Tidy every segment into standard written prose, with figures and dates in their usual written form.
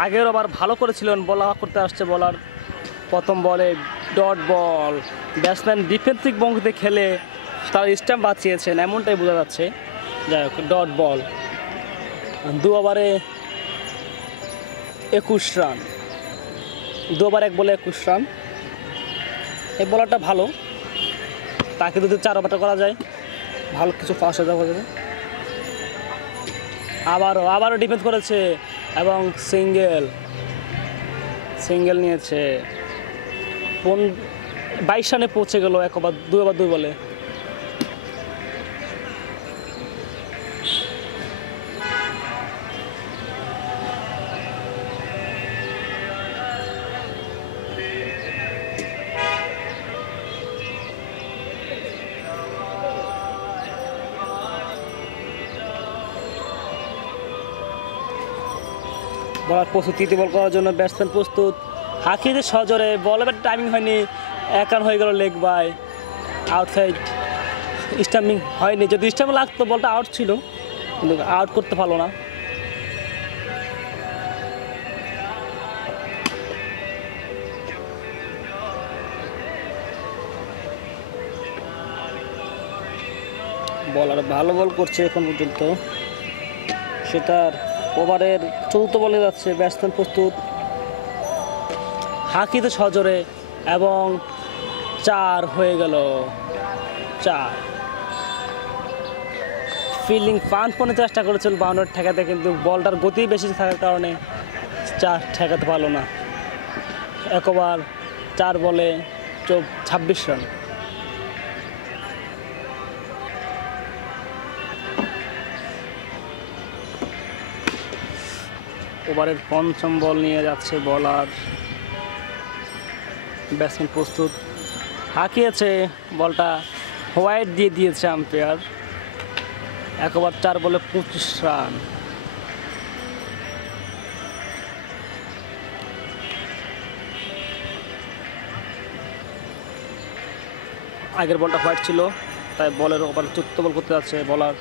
আগের ওভার ভালো করেছিলেন, বলা করতে আসছে বলার প্রথম বলে ডট বল। ব্যাটসম্যান ডিফেন্সিভ ভঙ্গিতে খেলে তার স্ট্যাম্প বাঁচিয়েছেন এমনটাই বোঝা যাচ্ছে। যাই হোক, ডট বল। 2 ওভারে 21 রান, 2 ওভার 1 বলে 21 রান। এই বলারটা ভালো, তাকে যদি 4 ওভারটা করা যায় ভালো কিছু ফাস্ট হয়ে যাবে। আবারও ডিফেন্স করেছে এবং সিঙ্গেল নিয়েছে। 22 রানে পৌঁছে গেল 1 ওভার 2 ওভার 2 বলে। বলার প্রস্তুত, তৃতীয় বল করার জন্য ব্যাটসম্যান প্রস্তুত। হাকিদের সজোরে বলে টাইমিং হয়নি, 1 রান হয়ে গেল লেগ বাই। আউটসাইড স্টাম্পিং হয়নি, যদি স্টাম্প লাগতো বলটা আউট ছিল, কিন্তু আউট করতে পারলো না। বলার ভালো বল করছে এখন পর্যন্ত, সেটার ওভারের 4র্থ বলে যাচ্ছে। ব্যাটসম্যান প্রস্তুত, হাকিতে সজোরে এবং 4 হয়ে গেল। 4 ফিল্ডিং পাঁচপনে চেষ্টা করেছিল বাউন্ডারি ঠেকাতে, কিন্তু বলটার গতি বেশি থাকার কারণে 4 ঠেকাতে পারলো না। 1 ওভার 4 বলে 26 রান। ওভারের 5ম বল নিয়ে যাচ্ছে বলার। ব্যাটসম্যান প্রস্তুত, হাঁকিয়েছে, বলটা হোয়াইট দিয়ে দিয়েছে আম্পায়ার। 1 ওভার 4 বলে 25 রান। আগের বলটা হোয়াইট ছিল, তাই বলের ওভার 4র্থ বল করতে যাচ্ছে বলার।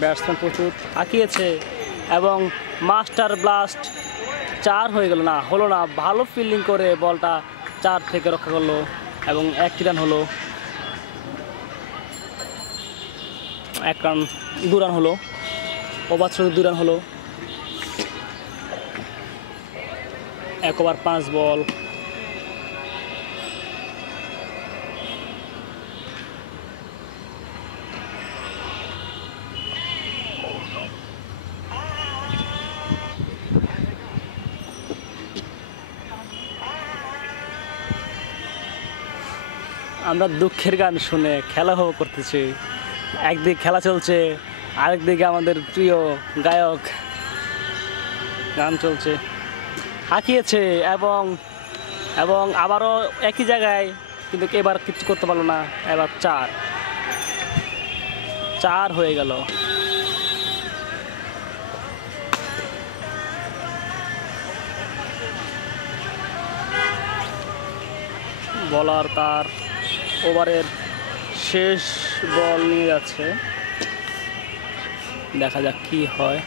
ব্যাটসম্যান প্রস্তুত, হাঁকিয়েছে এবং মাস্টার ব্লাস্ট। 4 হয়ে গেল, না হলো না। ভালো ফিল্ডিং করে বলটা 4 থেকে রক্ষা করলো এবং 1 রান হলো। 1 রান 2 রান হলো, ওভার শুধু 2 রান হলো। 1 ওভার 5 বল। আমরা দুঃখের গান শুনে খেলা উপভোগ করতেছি। একদিকে খেলা চলছে, আরেকদিকে আমাদের প্রিয় গায়ক গান চলছে। হাঁকিয়েছে এবং আবারও একই জায়গায়, কিন্তু এবার কিছু করতে পারলো না। এবার 4 হয়ে গেল। বলার তার ওভারের শেষ বল নিয়ে যাচ্ছে, দেখা যাক কি হয়।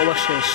ওভার শেষ।